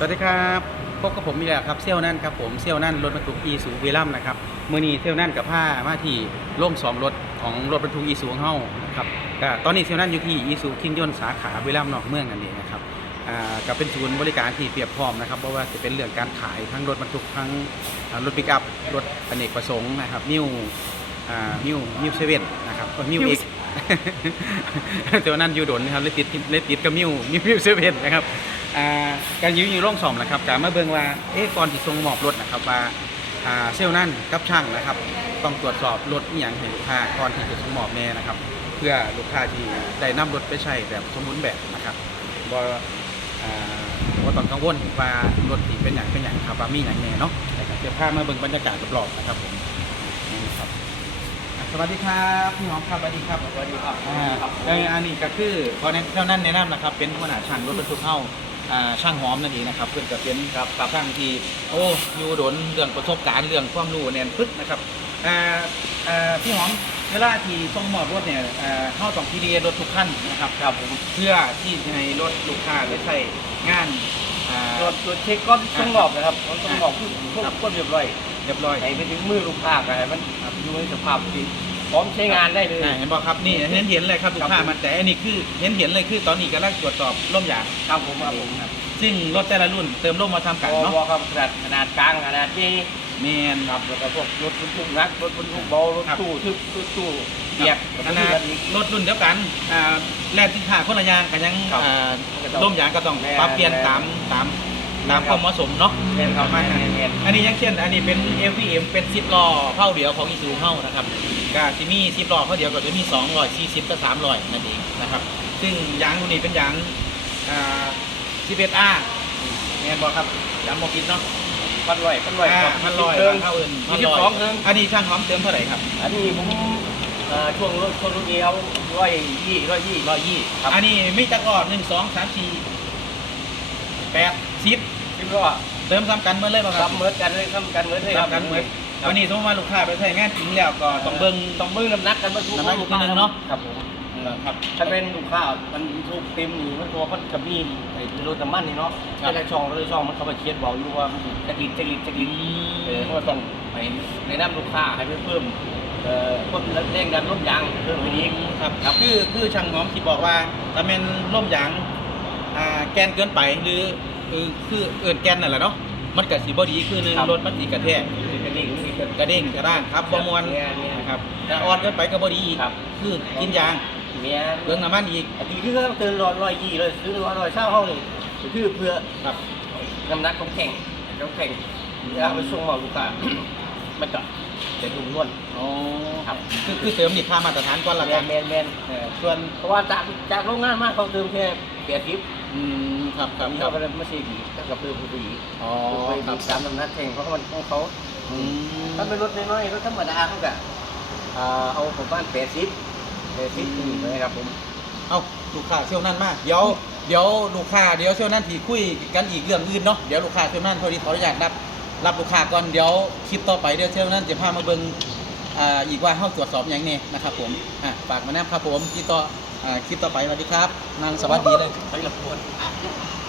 สวัสดีครับพบกับผมอีกแล้วครับเซี่ยวนั่นครับผมเซี่ยวนั่นรถบรรทุกอีสูวีลัมนะครับเมื่อนี้เซี่ยวนั่นกับผ้ามาที่โล่งสองรถของรถบรรทุกอีสูของเฮานะครับก็ตอนนี้เซี่ยวนั่นอยู่ที่อีสูคิงยนต์สาขาวีลัมนอกเมืองนั่นเองนะครับอ่าก็เป็นศูนย์บริการที่เพียบพร้อมนะครับเพราะว่าจะเป็นเรื่องการขายทั้งรถบรรทุกทั้งอ่ารถปิกอัพรถอเนกประสงค์นะครับนิวอ่านิวนิวเซเว่นนะครับนิวเอ็กแต่ว่านั่นอยู่ดนนะครับเลยติดเลยติดกับมิวมิวมิวเซเว่นนะครับอ่า การยืนอยู่ร่องสอมนะครับการมาเบิ่งว่าเอ๊ะก่อนที่ส่งมอบรถนะครับว่าอ่าเซลล์นั่นกับช่างนะครับ ต้องตรวจสอบรถอหย่างให้ลูกค้าก่อนที่จะส่งมอบแน่นะครับ เพื่อลูกค้าที่ได้นำรถไปใช้แบบสมบูรณ์แบบนะครับบ่อ่าบ่ต้องกังวลว่ารถที่เป็นอย่างเป็นอย่างครับว่ามีอย่างแน่เนาะนะครับเดี๋ยวพามาเบิ่งบรรยากาศรอบๆนะครับผมนี่ครับอะสวัสดีครับพี่หอมครับสวัสดีครับสวัสดีครับอ่าเอออันนี้ก็คือพอในเท่านั้นแนะนำนะครับ เป็นหัวหน้าช่างรถบรรทุกเข้า อ่าช่างหอมนั่นเองนะครับเพื่อนก็เป็นกับกับช่างที่โอ้อยู่โดนเรื่องประสบการณ์เรื่องความรู้เนี่ยพึกนะครับอ่าอ่าพี่หอมเวลาที่ส่งมอบรถเนี่ยอ่าเข้าต้องทีเรียรถทุกขั้นนะครับครับผมเพื่อที่จะให้รถลูกค้าได้ใช้งานอ่า ตรวจตรวจเช็คก้อนต้องหลอกนะครับต้องหลอกทุกทุกครับก้อนเรียบร้อยเรียบร้อย ให้ไปถึงมือลูกค้าก็ให้มันอยู่ในสภาพที่ พร้อมใช้งานได้เลยอ่าเห็นบอกครับนี่เห็นเห็นเลยครับลูกค้ามันแต่อันนี้คือเห็นเห็นเลยคือตอนนี้กำลังตรวจสอบร่มยางครับผมครับผมซึ่งรถแต่ละรุ่นเติมร่มมาทำกันพอเนาะพอครับขนาดขนาดกลางขนาดใหญ่แมนครับแล้วก็พวกรถบรรทุกหนักรถบรรทุกเบารถครับตู้ทึบตู้ตู้เบียกขนาดรถรุ่นเดียวกันอ่าแลนสินค้าคนละอย่างกันยังครับอ่าก็ต้องร่มยางก็ต้องแม่นปรับเปลี่ยนแม่นตามตามแม่ ตามนคครับวามเหมาะสมเนาะแม่นครับประมาณนั้นแม่นแม่นอันนี้อยังเช่น อันนี้เป็น LVM เป็นซิปล้อเท่าเดียวของอีซูเท่านะครับก็ที่มีซิปล้อเท่าเดียวก็จะมี200 40กับ300นั่นเองนะครับ ซึ่งยางตัวนี้เป็นยางอ่า 11R แม่นบอกครับยางบอกกินเนาะพันร้อยพันร้อยอ่าครับพันลอยเทิงเท่าอื่นยี่สิบสองเทิงอันนี้ช่างหอมเติมเท่าไหร่ครับ อันนี้ผมเอ่อช่วงรถช่วงรถเดียวร้อยยี่ร้อยยี่ร้อยยี่ครับอันนี้ไม่จักรอดหนึ่งสองสามสี่ แปดสิบสิบล้อเติมซ้ำกันเมื่อเลยป่ะคครัรับบเหมือนกันเลยครับกันเหมือนเลยครับซ้ำกันเมื่อครับวันนี้สมมติว่าลูกค้าไปใช้งานจริงแล้วก็ต้องเบิ้งต้องเบิ้งน้ำหนักกันมาทุกน้ำหนักอีกทีหนึ่งเนาะครับผมครับ ถ้าเป็นลูกค้ามันทุกเต็มนี่มันตัวมันกับมีไอ้รถน้ำมันนี่เนาะครับ แต่ละช่องแต่ละช่องมันเขาไปเขียนบอกอยู่ว่ามันจะลิตจะลิตจะลิตเออก็ต้องไปแนะนำลูกค้าให้ไปเพิ่มเอ่อคนแรงดันลมยางเพิ่มไปอีก ครับครับคือคือช่างหอมที่บอกว่าถ้าเป็นร่มยาง อ่าแกนเกินไปหรือคือคือเอินแกนนั่นแหละเนาะมันเกิดสีบอดีคือหนึ่งครับ รถมันสีกระแทกกระดิ่งนี่ก็กระเด้งกระด้างครับบมวนเนี่ยเนี่ยนะครับแต่อ่อนเกินไปก็บอดีอีกครับ คือกินยางเมียเรื่องน้ำมันอีกอันนี้คือเกินร้อยร้อยยี่เลยซื้อร้อยร้อยเช่าห้องนี่คือเพื่อครับ น้ำหนักของแข่งของแข่งแล้วไปส่งมาลูกค้า มันก็จะดุนล้วนอ๋อครับ คือคือเติมนี่ค่ามาตรฐานก่อนละแมกันนแมนแมนเออส่วนเพราะว่าจากจากโรงงานมาเขาเติมแค่แปดสิบ อืมครับครับคเขารับก็เลยไม่ใช่ดีแต่กับเติมผู้ดีอ๋อไปครับตามน้ำหนักแข่งเพราะมันของเขาอืมถ้าเป็นรถน้อยๆรถธรรมดาเขาก็อ่าเอาประมาณแปดสิบแปดสิบนี่เลยครับผมเอ้าลูกค้าเชี่ยวนั่นมากเดี๋ยวเดี๋ยวลูกค้าเดี๋ยวเชี่ยวนั่นที่คุยกันอีกเรื่องอื่นเนาะเดี๋ยวลูกค้าเชี่ยวนั่นพอดีขออนุญาตรับรับลูกค้าก่อนเดี๋ยวคลิปต่อไปเดี๋ยวเชี่ยวนั่นจะพามาเบิ่งอ่าอีกว่าเฮาตรวจสอบอย่างนี้นะครับผมอะฝากมาแนบครับผมที่ต่อ อ่าคลิปต่อไปสวัสดีครับนางสวัสดีเลยไปละคนค